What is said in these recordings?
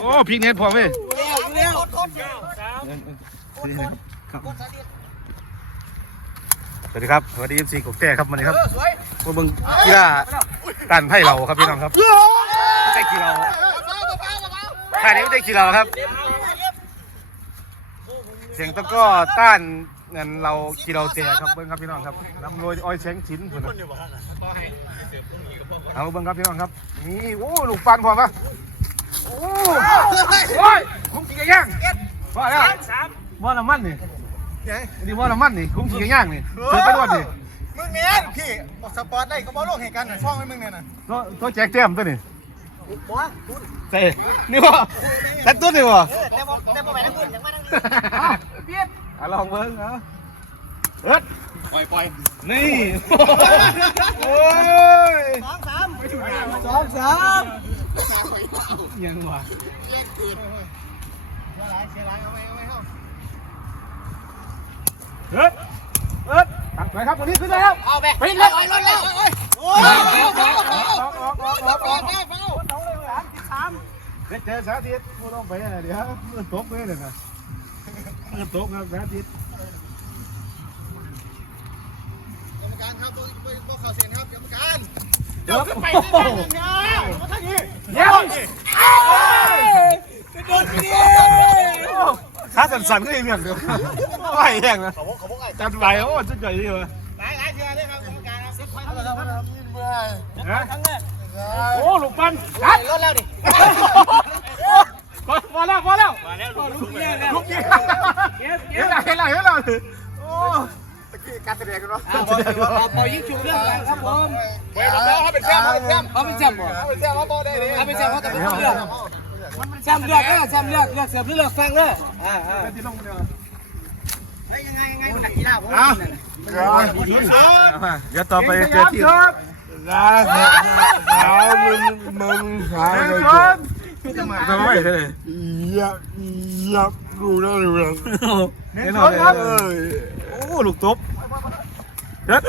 โอ้พริกเน็ตพอไหมสวัสดีครับสวัสดีเอฟซีกกแก่ครับวันนี้ครับมาเบิ่งกีฬาตันไพ่เราครับพี่น้องครับไม่ใช่กีฬาท่านี้ไม่ใช่กีฬาครับ เสียงตะก้อต้าน เงินเรากีเราเตียครับเบิ้งครับพี่น้องครับนำโรยอ้อยเช้งชิ้นพุ่นน่ะเอาเบิ้งครับพี่น้องครับนี่โอ้ลูกปันพอปะโอ้โอ้ยคุ้มกี่กระย่างว่าแล้วว่าละมันนี่นี่ว่าละมันนี่คุ้มกี่กระย่างนี่เปิดไปด้วยนี่มึงเนี่ยพี่บอกสปอร์ตได้ก็บอลโลกเหตุการณ์หน่อยฟ้องให้มึงเนี่ยนะตัวตัวแจกเต็มตัวนี่บอสเต้นี่วะตัดตัวนี่วะแต่บอแต่บอไปทั้งคุณอย่างมาทั้งนี้ อะลองเบิ้งเอาเอิดปล่อยปล่อยนี่โอ้ยสองสามสองสามยังวะเล่นคืนเสียหลายเสียหลายเอาไว้เอาไว้เข้าเอิดเอิดตักไปครับตัวนี้ขึ้นแล้วเอาไปไปเลยรถแล้วโอ้ยออกออกออกออกออกเฝ้าเฝ้าเดี๋ยวเจอสาธิตไม่ต้องไปไหนเดี๋ยวมันตกเลยเลยนะ มันตกครับสาธิตกรรมการครับพวกเขาเสียงครับกรรมการเดี๋ยวไปไปได้ยังไงมาทั้งนี้เดี๋ยวโดนพี่ขาสั่นๆก็ยังเรื่องเดียวไหวแห้งนะขาบอกเขาบอกไอ้จัดไหวโอ้จุดใหญ่ดีวะหลายหลายเชือเลยครับกรรมการครับเซ็ตไฟครับครับฮะทั้งแรกโอ้ลูกปั้นรถแล้วดิ อแล้วพอแล้วพอแล้วลูกเงี้ยลูกเงี้ยเห็นแล้วเห็นแล้วเห็นแล้วโอ้ตะกี้การแสดงกันวะปล่อยยิงจุดเรื่องครับผมไปแล้วเขาเป็นแชมป์เขาเป็นแชมป์เขาเป็นแชมป์บ่เขาเป็นแชมป์เขาบอกได้เลยเขาเป็นแชมป์เขาแต่เป็นเลือกแชมป์เลือกก็แชมป์เลือกเลือกเสือเลือกฟังเลยอ่าอ่าที่ลงเดียวยังไงยังไงมันนักกีฬาผมเดี๋ยวต่อไปเจอที่ขาขามึงมึงขา เลยทำไมเลยยับยับดูได้เลยเห็นแล้วครับเอ้ยโอ้ลูกตบเด็ด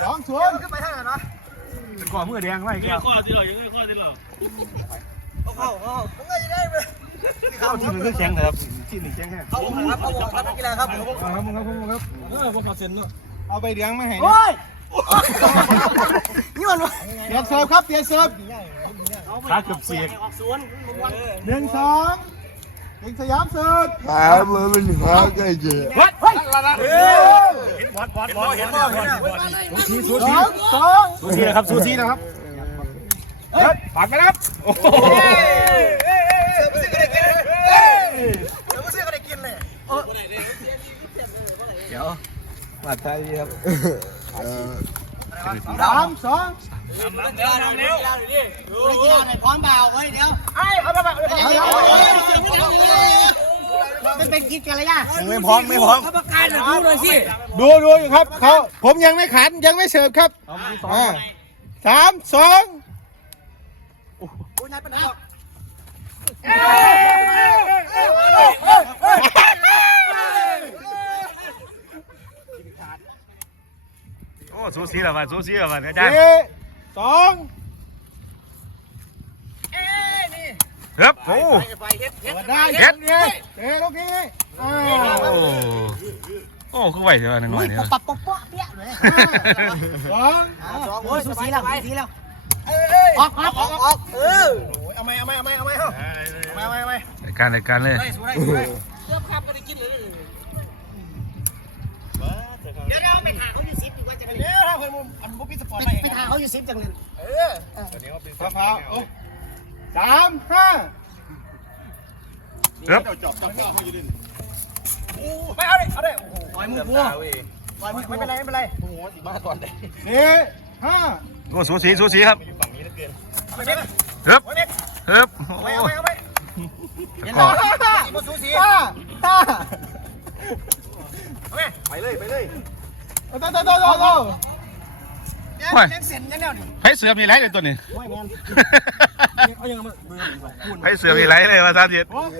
สองศูนย์ขึ้นไปทางไหนวะก่อมือแดงไว้แก้วเข้าเข้าผมก็จะได้ไปเข้าที่หนึ่งก็แข็งครับที่หนึ่งแข็งแค่เอาผมครับเอาผมครับนักกีฬาครับผมครับมึงครับมึงครับเออผมมาเซ็นเนาะเอาไปเลี้ยงมาให้โอ้ย นี่มันเปลี่ยนเสิร์ฟครับเปลี่ยนเสิร์ฟขาเกือบเสียกหนึ่งสองหนึ่งสยามเสิร์ฟขามึงขาใกล้เจี๊ยวัดเฮ้ยวัดวัดวัดเห็นบ่เห็นบ่ซูซีซูสซีองสองซูซีนะครับซูซีนะครับเฮ้ยผ่านไปแล้วครับโอ้โหเดี๋ยวไม่เชื่อก็ได้กินเลยมาไทยครับ สามสองเดี๋ยวทำเร็วนักกีฬาไหนพร้อมเปล่าเฮ้ยเดี๋ยวไอ้เอาไปไปมันเป็นกิจกันเลยย่าไม่พร้อมไม่พร้อมประกาศดูหน่อยสิดูดูอยู่ครับเขาผมยังไม่ขันยังไม่เสิร์ฟครับสามสองคุณนายเป็นหอก โอ้ซูซีแล้วมันซูซีแล้วมันอาจารย์สี่สองครับโอ้ไปเฮ็ดเฮ็ดได้เฮ็ดไงเฮ้ยลูกนี้อ่าโอ้โอ้คือไหวเถอะหน่อยเนี่ยปับปับป๊ะเปี้ยเลยสองโอ้ยสูสีแล้วสูสีแล้วออกออกออกออกเออเอาไหมเอาไหมเอาไหมเอาไหมเอาไหมเอาไหมเอาไหมรายการรายการเลยได้สู้ได้สู้ได้เริ่มขับก็ได้กินเลยเดี๋ยวเราไปหาเขา อยู่ซิปดีกว่าจะไปเดี๋ยวถ้าคนมุมอันบุกิสปอร์ตไปหาเขาอยู่ซิปจังเลยมะพร้าวโอ้สามห้าครับไปเอาเลยเอาเลยปล่อยมือบัวปล่อยมือไม่เป็นไรไม่เป็นไรสี่ห้าโอ้สูสีสูสีครับไปเด็กครับไปเด็กครับเอาโอ้ไปเอาไปเอาไปตะกร้อมาสูสีห้าห้าเอาไปไปเลยไปเลย โอ้โตโตโตโตโตยังเสียนยังแนวนี่ให้เสือมีไรเลยตัวนี้เขายังมาให้เสือมีไรเลยมาสาธิตโอ้โ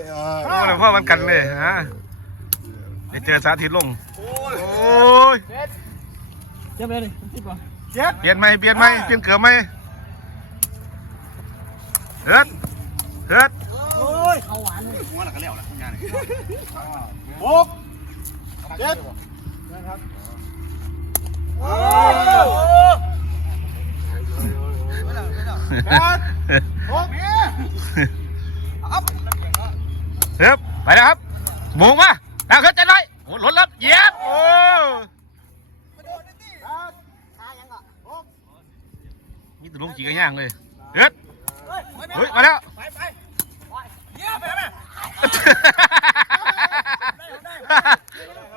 หพ่อมันกันเลยฮะได้เจอสาธิตลงโอ้ยเจ็บไปเลยสิบป่ะเจ็ดเปลี่ยนไหมเปลี่ยนไหมเปลี่ยนเกือบไหมเฮ็ดเฮ็ดโอ้ยเขาหวานเลยหกเจ็ดแป ดหกเฮ็ดไปแล้วครับหมุงมาตามขึ้นจัดเลยโอ้หล่นแล้วเหยียบโอ้ขายังก่อนมีแตุลุงขี่กันย่างเลยเฮ็ดเฮ้ยมาแล้วไปไปเยี่ยมไปไหม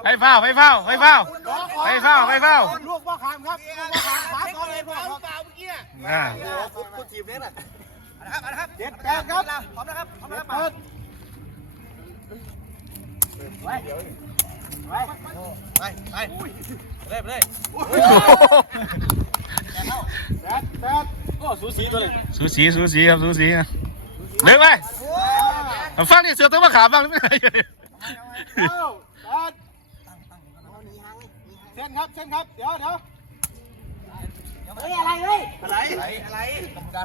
ไปเฝ้าไปเฝ้าไปเฝ้าไปเฝ้าไปเฝ้าลูกว่าขามครับลูกว่าขาม ขามก่อนเลยพ่อครับอ่าคุณทีมนี้น่ะนะครับนะครับเจ็ดแปดครับพร้อมนะครับพร้อมนะครับเปิดไปไปไปไปเลยไปเลยแปดแปดโอ้สูสีตัวเลยสูสีสูสีครับสูสีนะเลิกไปฟังนี่เสือตัวมะขามบ้างไม่ได้เก้าแปดเส้นครับเส้นครับเดี๋ยวเดี๋ยว เฮ้ยอะไรเฮ้ยอะไรอะไร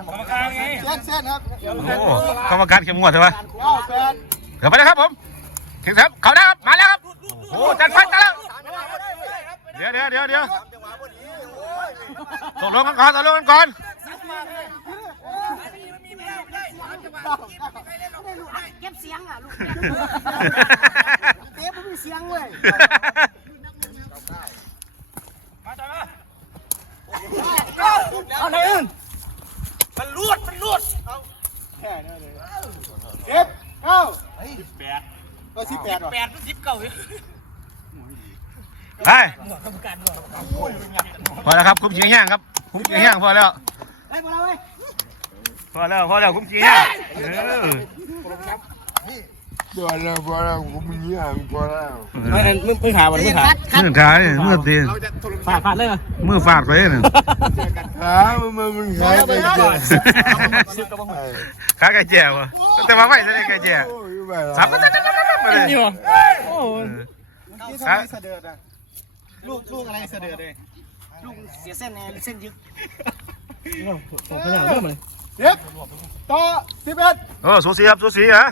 กรรมการไงเส้นเส้นครับโอ้กรรมการเข้มงวดใช่ไหมเก้าแปดเดี๋ยวไปเลยครับผมถึงครับเขาแล้วครับมาแล้วครับโอ้จัดฟันกันแล้วเดี๋ยวเดี๋ยวเดี๋ยวเดี๋ยวตกลงกันก่อนตกลงกันก่อนเก็บเสียงอะลูกเก็บไม่มีเสียงเว้ย เอาไหนอื่นมันลวดมันลวดแค่นั้นเลยเจ็ดเก้าสิบแปดก็สิบแปดว่ะแปดเป็นสิบเก้าไปพอแล้วครับคุ้มเชียงย่างครับคุ้มเชียงย่างพอแล้วไปพวกเราเว้ยพอแล้วพอแล้วคุ้มเชียงย่าง เออพอแล้วพอแล้วกูไม่อยากพอแล้วมึงมึงหาบ่มึงหามือขาเนี่ยมือตีนฝาดฝาดเลยเหรอมือฝาดไปเนี่ยขามันมันขายไปเกินขาไก่แจ่วะแต่ว่าไม่ใช่ไก่แจ่วโอ้ยไปสับมาไปเลยนี่วะโอ้ยที่ทำไมเสด็จอะลูกลูกอะไรเสด็จเลยลูกเสียเส้นไงเส้นยึกผมขยันเริ่มเลย เจ็ดต่อสิบเอ็ดโอ้สูสีครับสูสีฮะ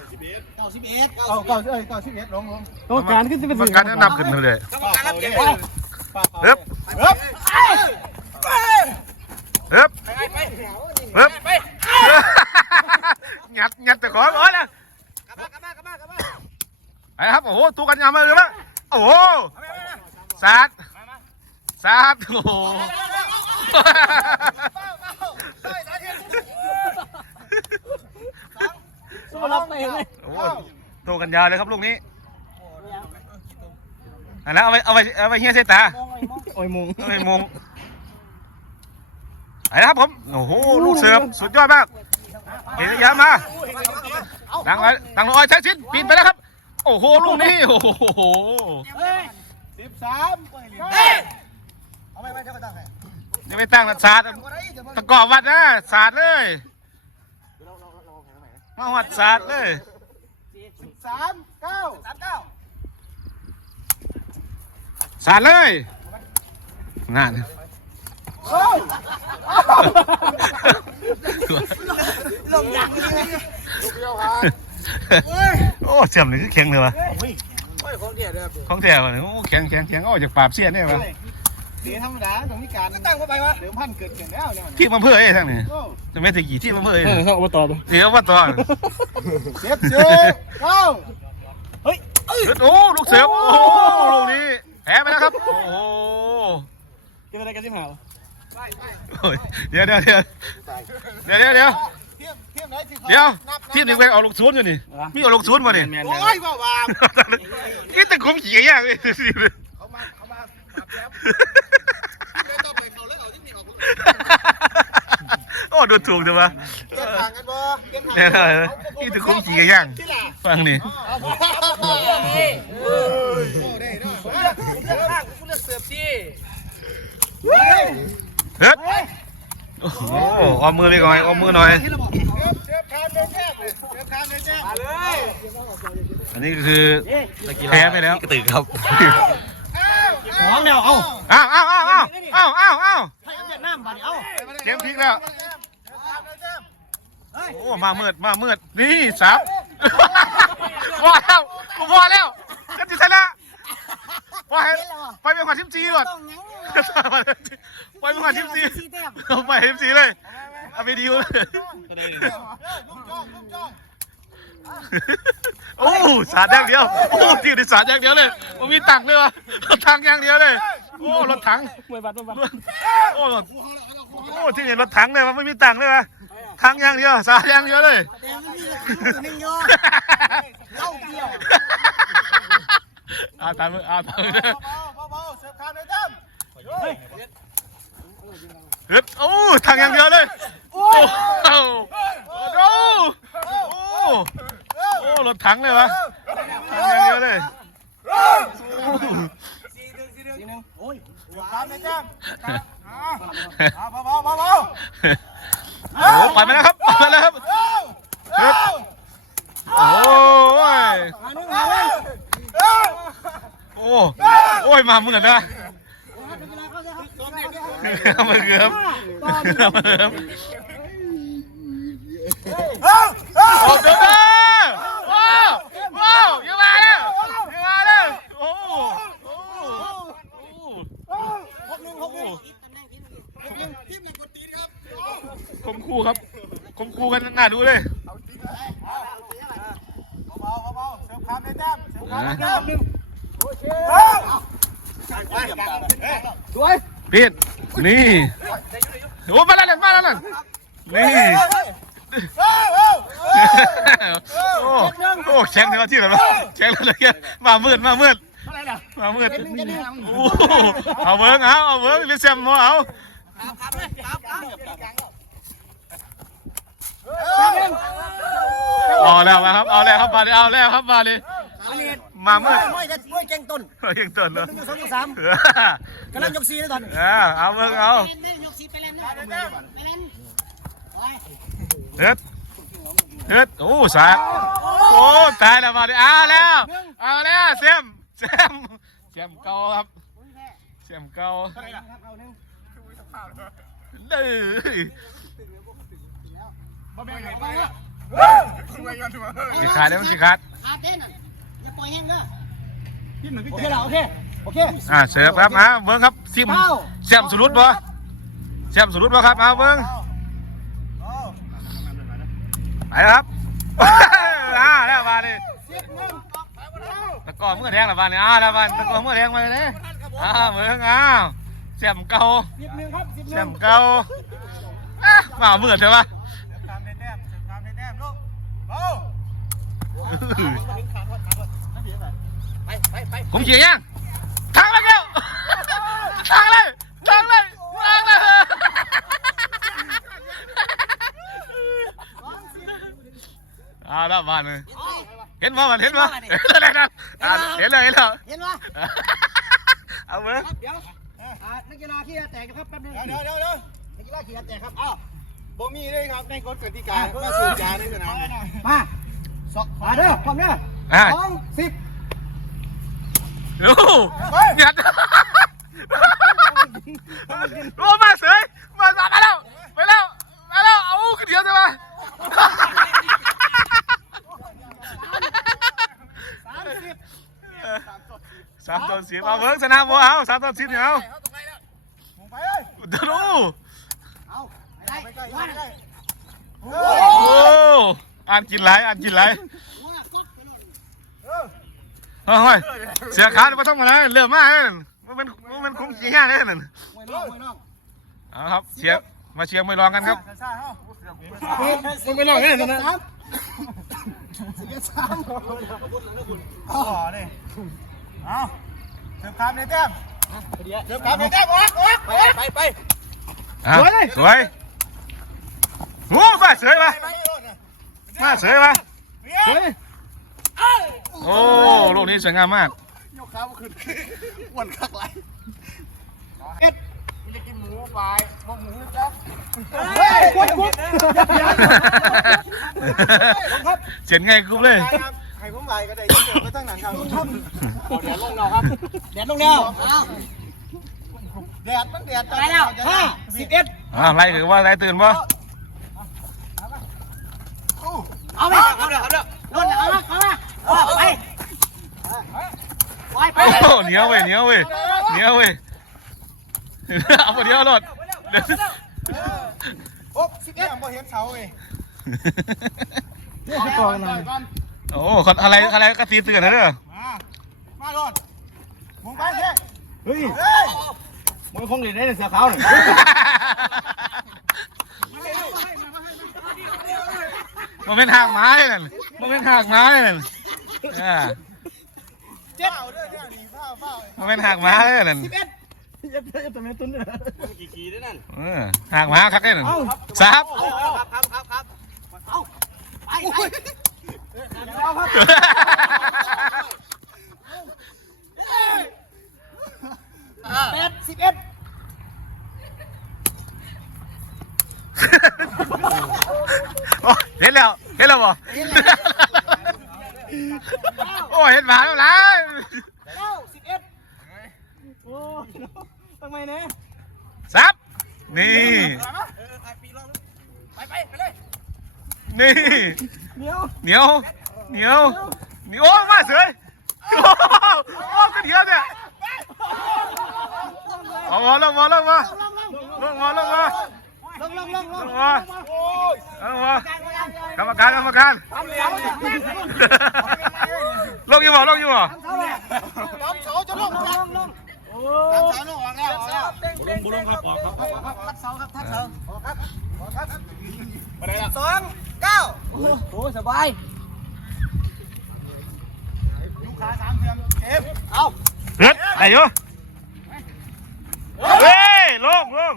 เก้าสิบเอ็ดเอาเก้าเอ้ยเก้าสิบเอ็ดลงลงตัวการขึ้นจะเป็นมันการแนะนำขึ้นเลยป้าเขาเนี่ยป้าเขาเอ๊บเอ๊บเอ๊บเอ๊บงัดงัดแต่ของโอ้ยนะไอ้ครับโอ้โหตัวกันยำมาเลยละโอ้โหสาดสาดโอ้โห สู้รับไปเลยโอ้โหตัวกันยาวเลยครับลูกนี้อันนั้นเอาไปเอาไปเอาไปเฮียเสตาโอ้ยมุงเอาไปมงไอ้นะครับผมโอ้โหลูกเสิร์ฟสุดยอดมากเห็นยามาตั้งไว้ตั้งลงอ้อยใช้ชิ้นปีนไปแล้วครับ โอ้โหลูกนี้โอ้โหสิบสามเก้าเอาไม่ไม่เท่ากันตั้งไงยังไม่ตั้งนะศาสตร์ตะกอบวัดนะศาสตร์เลย มาวัดศาสตร์เลยสิบสามเก้าสามเก้าศาสตร์เลยนั่นเอ้าลงอย่างนี้โอ้เสียมเลยคือแข็งเลยวะโอ้ยของเดียดเลยของแท้วะเนี่ยโอ้แข็งแข็งแข็งเอาจากปราบเสี้ยนเนี่ยวะ เดี๋ยวธรรมดาตรงนี้การตั้งเข้าไปวะเดิมพันเกิดขึ้นแล้วเนี่ยที่อำเภอเอ้ยทั้งนี้โอ้จะไม่ถึงกี่ที่อำเภอเอ้ยเขาเอาต่อไปเดี๋ยวว่าตัวเจ็ดเจ็ดเก้าเฮ้ยโอ้ลูกเสือโอ้ลูกนี้แพ้ไปแล้วครับ โอ้โหเจออะไรกันที่หาวโอ้ยเดี๋ยวเดี๋ยวเดี๋ยวเดี๋ยวเดี๋ยวเดี๋ยวเทียมเทียมไหนที่เขาเดี๋ยวนับทีมนี้ไปเอาลูกศูนย์อยู่นี่มีเอาลูกศูนย์มาดิแมนโอ้ยว่าว่านี่แต่คุ้มขี่ยากเลยเขามาเขา มาปรับแชมป์ไม่ต้องไปเขาแล้วเอาที่มีออกโอ้ดูถูกจังวะเปลี่ยนทางกันบ่เปลี่ยนทางเนี่ยเลยนี่แต่คุ้มขี่ยากที่ล่ะฟังนี่เอาบ่โอ้ได้เนาะผมเลือกข้างผมเลือกเสือบที่เฮ้ยเฮ็ดโอ้โหออมมือไปหน่อยออมมือหน่อยเชฟเชฟคานเลยแซ่บเลยเชฟคานเลยแซ่บเลยอันนี้ก็คือแพ้ไปแล้วกระตือครับ ของแล้วเอาอ้าวอ้าวอ้าวอ้าวอ้าเอ้าเอ้าให้เวียดนามบัดนี้เอาเกมพลิกแล้ว โอ้มาเมืดมาเมืดนี่สามพอแล้วกูพอแล้วกันจิตใส่ละไปไปเป็นขวัญทิมจีก่อนไปเป็นขวัญทิมจีไปทิมจีเลยเอาไปดีลเลย โอ้สาดอย่างเดียว โอ้ที่ได้สาดอย่างเดียวเลยมันมีตังค์เลยวะรถถังอย่างเดียวเลย โอ้รถถังมวยบัดมวยบัดโอ้โอ้ที่นี่รถถังเลยมันไม่มีตังค์เลยวะถังอย่างเดียวสาดอย่างเดียวเลยแต่มันมีราคาตัวหนึงย่อเล่าเดียวอาตามมืออาตามมือเบาๆเสิร์ฟข้ามเลยตั้มเฮ้ยโอ้ทางอย่างเดียวเลย โอ้โอ้โอ้ โอ้รถถังเลยวะทางอย่างเดียวเลยโอ้ยข้ามเลยตั้มเบาๆเบาๆเบาโอ้ไปมาแล้วครับไปมาแล้วครับเฮ้ยโอ้ยมาหนึ่งมาเลยโอ้โอ้ยมาเหมือนนะเวลาเข้าใจครับเอามาเกือบเอามาเกือบ โอ้เดี๋ยวนะว้าวว้าวยังมาแล้วยังมาแล้วโอ้โอ้โอ้หกหนึ่งหกหนึ่งคมคู่ครับคมคู่กันหน่าดูเลยเบาเบาเสร์ฟข้ามเลยตั้มเสิร์ฟข้ามเลยตั้มสวยปิดนี่โอ้มาแล้วมาแล้วนี่ โอ้โอ้แข็งเท่าที่เลยแข็งเลยมามืดมามืดมามืดโอ้เอาเบิ้งเอาเอาเบิ้งลิเซมโมเอาเอาแล้วมาครับเอาแล้วครับมาเลยเอาแล้วครับมาเลยอันนี้มามืดมวยจะมวยเก่งต้นยังตื่นเลยหนึ่งสองสามกำลังยกสี่เลยตอนเออเอาเบิ้งเอาเล่นยกสี่ไปเล่นไปเล่นไปเล่นเฮ็ด เฮ็ดโอ้สาดโอ้ตายแล้วมาดิเอาแล้วเอาแล้วเซมเซมเซมเก่าครับเซมเก่าเลยสิขาดได้มันสิขาดขาเต้นอะอย่าปล่อยแห้งเด้อโอเคแล้วโอเคโอเคอ่าเสิร์ฟครับมาเบิ้งครับซิมเซมสุรุตบ่เซมสุรุตบ่ครับมาเบิ้ง ไปแล้วครับอ่าแล้วมาดิตะกอเมื่อแทงละบานนี่อ่าแล้วบานตะกอเมื่อแทงมาเลยอ่าเบิ้งอ้าวเซมเก่าสิบหนึ่งครับสิบหแชนึ่งมเก่าอะมาเบื่อใช่ปะเสิร์ฟข้ามเลยแต้มเสิร์ฟข้ามเลยแต้มลูกเบาผมเขียนยังทางเลยเกลทางเลยทางเลยทางเลยเอาละบ้านเลยเห็นป่ะมันเห็นป่ะเห็นอะไรนะอะเห็นเลยเห็นแล้วเห็นปะเอาเว้ยเดี๋ยวอ่านักกีฬาขี้แตกนะครับแป๊บนึงเดี๋ยวเดี๋ยวเดี๋ยวนักกีฬาขี้แตกครับอ้าวบ่มีเลยครับในกฎกติกาก็สูบยาในสนามมาสองมาเด้อพร้อมเด้ออะสองสิบโอ้ยัดโอ้มาเสยมาสามาแล้วไปแล้วมาแล้วเอาขึ้นเดียวใช่ปะ สามต่อสิบเอาเวิร์กชนะบัวเอาสามต่อสิบเนี่ยเอาไปเลยเดี๋ยวดูเอาไปไปใกล้ได้ไปใกล้โอ้อ่านกินไรอ่านกินไรเฮ้ยเสียขาดไม่ต้องมาแล้วเลือมากเลยมันเป็นมันเป็นคุ้มขี้ง่ายเลยนั่นมวยน้องมวยน้องเอาครับเชียร์มาเชียร์มวยรองกันครับซ่าเฮามึงไปน้องแค่ไหนนะ สิบสามต่อเลยเอาเสิร์ฟข้ามเลยแต้มเสิร์ฟข้ามเลยแต้มออกออกไปไปไปอะสวยโอ้มาเสยมามาเสยมาเฮ้ยโอ้ลูกนี้สวยงามมากยกขาขึ้นอ้วนคักไหลเอ็ดจะกินหมูไปบ่หมูจ้ะ เฮ้ยกดกดเสียนไงกูเลยครับให้ผมไปก็ได้ยินเสียงก็ตั้งหนังครับแดดลงแล้วครับแดดลงแล้วแดดมันแดดไปแล้วห้าสิบเอ็ดอ่าไล่คือว่าไล่ตื่นบ่เอาไปเอาเด้อเอาเด้อโดนเอามาเอามาเอาไปไปไปโอ้เหนียวเว้ยเหนียวเว้ยเหนียวเว้ย เอาคนเดียวรถหกสิบเอ็ดบ่เห็นเสาเว้ยนี่คือตัวกันเลยโอ้คนอะไรอะไรก็ตีตื่นนะเด้อมามาโลดมุงไปเด้เฮ้ยเฮ้ยมึงคงเด็ดได้เสือขาวหนึ่งมันเป็นหางไม้นั่นมันเป็นหางไม้นั่นอ่าเจ็ดเด้อเนี่ยนี่เฝ้าเฝ้ามันเป็นหางไม้ นั่นจะจะจะไม่ตุ้นเลยเออหางไม้คักได้นั่นสามครับครับครับครับเอาไปไปแปดสิบเอ็ดโอ้เห็นแล้วเห็นแล้วบ่โอ้เห็นหมาแล้วล่ะเก้าสิบเอ็ดโอ้ ทำไมเนี่ยซับ นี่ ไปไปไปเลยนี่ เดี๋ยวเหนียว เหนียว เหนียวโอ้มาเสยโอ้โอ้กันเดียวเนี่ยเอามาลงมาลงมาลงมาลงมาลงลงลงลลงงมาลงมากรรมการกรรมการลงอยู่บ่ลงอยู่บ่ น้ำเสาจะลงน้ำ ลงน้ำเสาลงออกแล้วออกแล้วบุลงบุลงครับออกครับทักเสาครับทักเสาออกครับออกครับสองเก้าโอ้สบายลูกค้าสามเดือนเอ็มเอาเฮ็ดได้อยู่เฮ้ยลงลง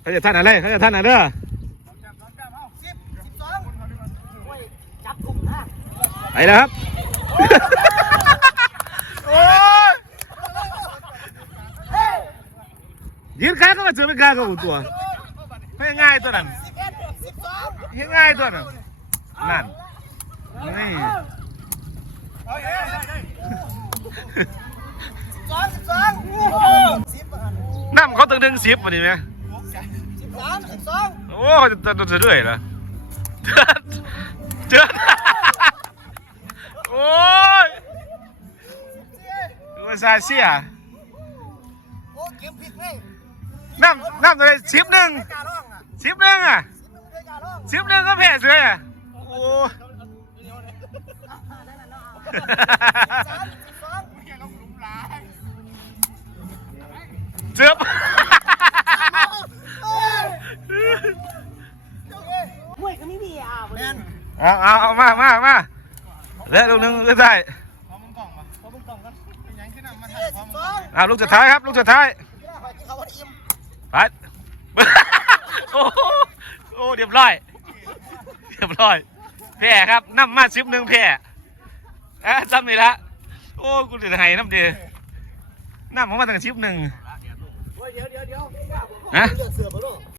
เขาจะท่านอะไรเขาจะท่านอะไรเด้อไปแล้วครับ ยยืนขาก็มาเจอเป็นกากับตัวไม่ง่ายตัวนั้นสิบเอ็ดสิบสองไม่ง่ายตัวนั้นนั่นนี่เอาเฮ้ยสองสิบสองน้ำเขาตึงดึงสิบวันนี้ไหมสิบสามสิบสองโอ้เขาจะจะจะด้วยเหรอเจิดเจอ ยมันซาเซียโอ้เก็บผิดเลยน้ำน้ำตัวไหนสิบหนึ่งกาล่องอะสิบหนึ่งอะสิบกาล่องสิบหนึ่งก็แพ้เสืออะโอ้สามสิบสองเจ็บมวยก็ไม่มีอะแมนเอาเอาเอามามามา แล้วลูกหนึ่งลูกสุดท้ายพอมึงกล่องมาพอมึงกล่องกันเป็นยังขึ้นมาถ่ายพอมึงกล่องอ่าลูกสุดท้ายครับ ลูกสุดท้ายที่เราที่เขาว่าอิ่มไปโอ้โหโอ้เรียบร้อยเรียบร้อยแพ้ครับน้ำมาสิบหนึ่งแพ้อะจำนี่ละโอ้กูจะให้น้ำเดียน้ำผมมาตั้งสิบหนึ่งเดี๋ยวเดี๋ยวเดี๋ยวฮะเลือกเสือมาลูก